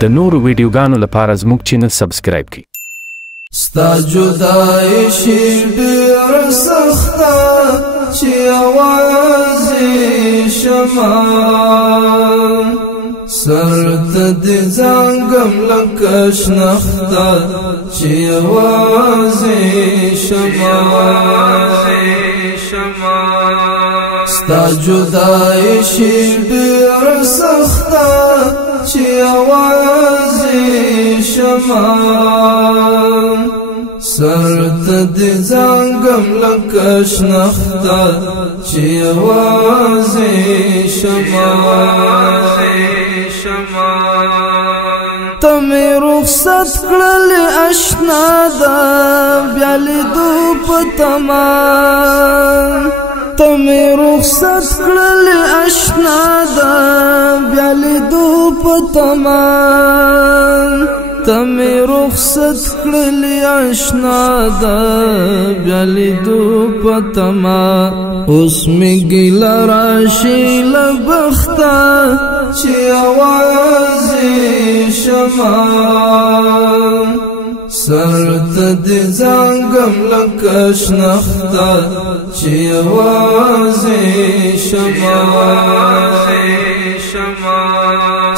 د نورو ویډیوګانو لپاره زموږ چینل سبسکرایب کړئ. ستا جدای شي ډېر سخته چې یوازې شمه سر ته دې زنګم لکه شنخته چې یوازې شمه ستا جدای شي ډېر سخته چې یوازې شمه سر ته دې زنګم لکه شنخته چې یوازې شمه ته مې رخصت کړلې اشنا ده بیا لیدو په تمه ته مې رخصت کړلې اشنا ده بیا لیدو په تمه ته مې رخصت کړلې اشنا ده بیا لیدو په تمه اوس مې ګیله راشي له بخته چې یوازې شمه سر ته دې زنګم لکه شنخته چې یوازې شمه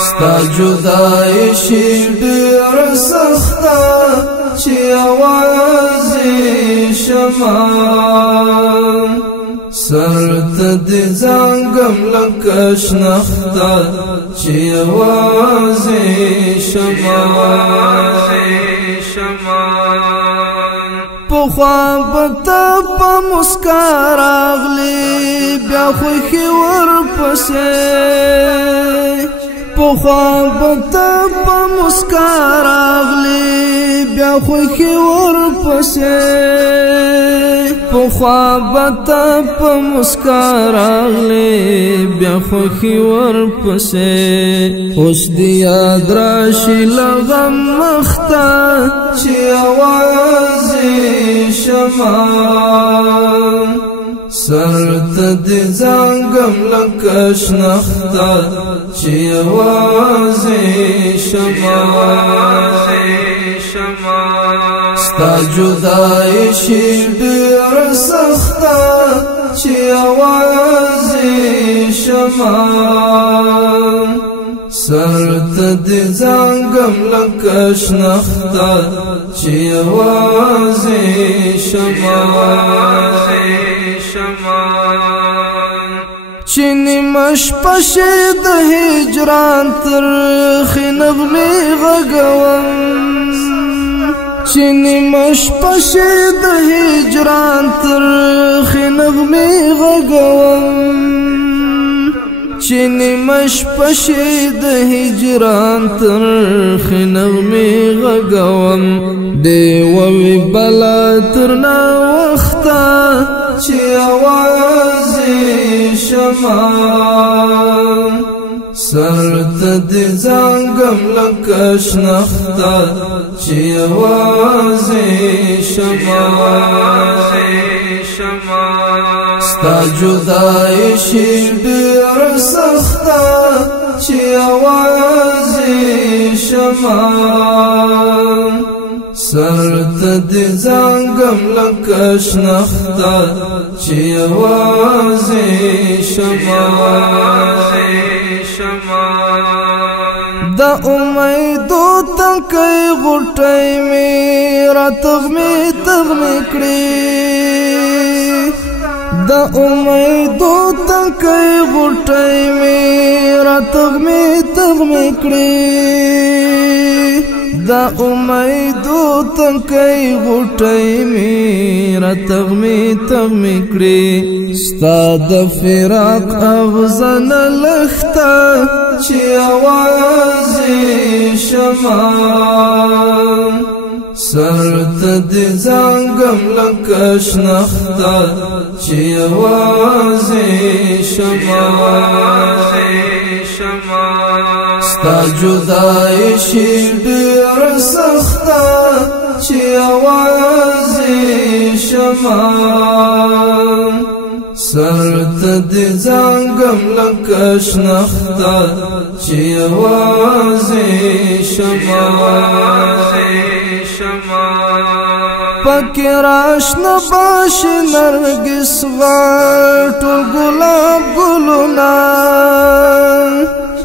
ستا جدای شي ډېر سخته چې یوازې شمه سر ته دې زنګم لکه شنخته چې یوازې شمه پخوا به ته په مسکا راغلې بیا خوښي ورپسې پخوا به ته په مسکا راغلې بیا خوښي ورپسې پخوا به ته په مسکا راغلې بیا خوښي ورپسې اوس دې یاد راشي له غم مخته چې یوازې شمه سر ته دې زنګم لکه شنخته چې یوازې شمه ستا جدای شي ډېر سخته چې یوازې شمه سر ته دې زنګم لکه شنخته چې یوازې شمه چې نیمه شپه شي د هجران ترخې نغمې غږوم چې نیمه شپه شي د هجران ترخې نغمې غږوم چې نیمه شپه شي د هجران ترخې نغمې غږوم دی ووي بلا تر ناوخته چې یوازې شمه سر ته دې زنګم لکه شنخته چې یوازې شمه ستا جدای شي ډېر سخته چې یوازې شمه سر ته دې زنګم لکه شنخته چې یوازې شمه د امیدو تنکۍ غوټۍ مې راتغمې تغمې کړې د امیدو تنکۍ غوټۍ مې راتغمې تغمې کړې د امیدو تنکۍ غوټۍ مې راتغمې تغمې کړې ستا د فراق اغزنه لښته چې یوازې شمه سر ته دې زنګم لکه شنخته چې یوازې شمه ستا جدای شي ډېر سخته چې یوازې شمه سرته دې زنګم لکه شنخته چې یوازې شمه پکې راشنه باشي نرګس غټ ګلاب ګلونه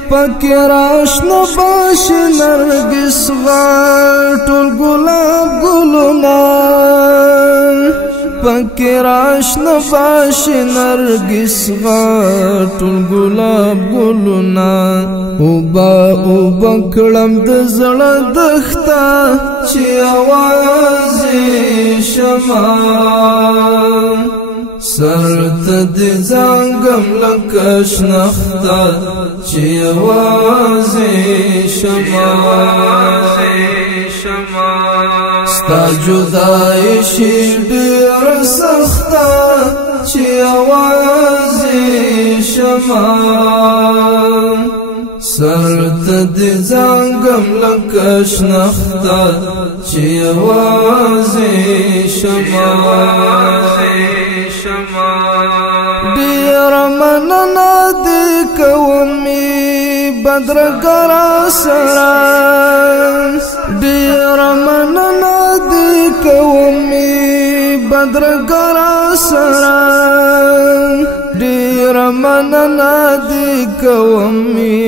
پکې راشنه باشي نرګس غټ ګلاب ګلونه پکې راشنه باشي نرګس غټ ګلاب ګلونه اوبه کړم د زړه دښته چې اوازې شمه سرته دې زنګم لکه شنخته چې یوازې شمه ستا جدای شي ډېر سخته چې یوازې شمه سرته دې زنګم لکه شنخته چې یوازې شمه ډېره مننه دې کومې بدرګه سره ډېره مننه دې کومې بدرګه سره ډېره مننه دې کومې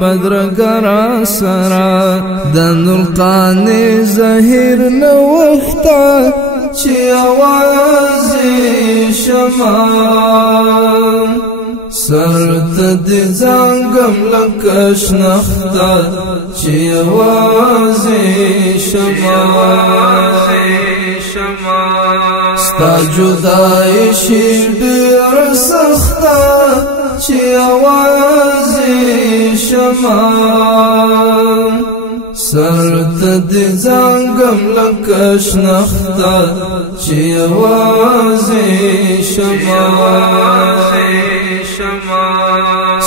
بدرګه سره د نورقانې زهیر نوښته چې اوازې شمه سرته دې زنګم لکه شنخته چې یوازې شمه ستا جدای شي ډېر سخته چې یوازې شمه سرته دې زنګم لکه شنخته چې یوازې شمه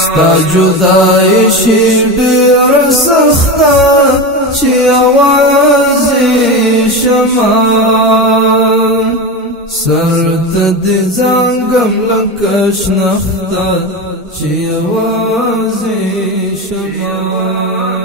ستا جدای شي ډېر سخته چې یوازې شمه سرته دې زنګم لکه شنخته چې یوازې شمه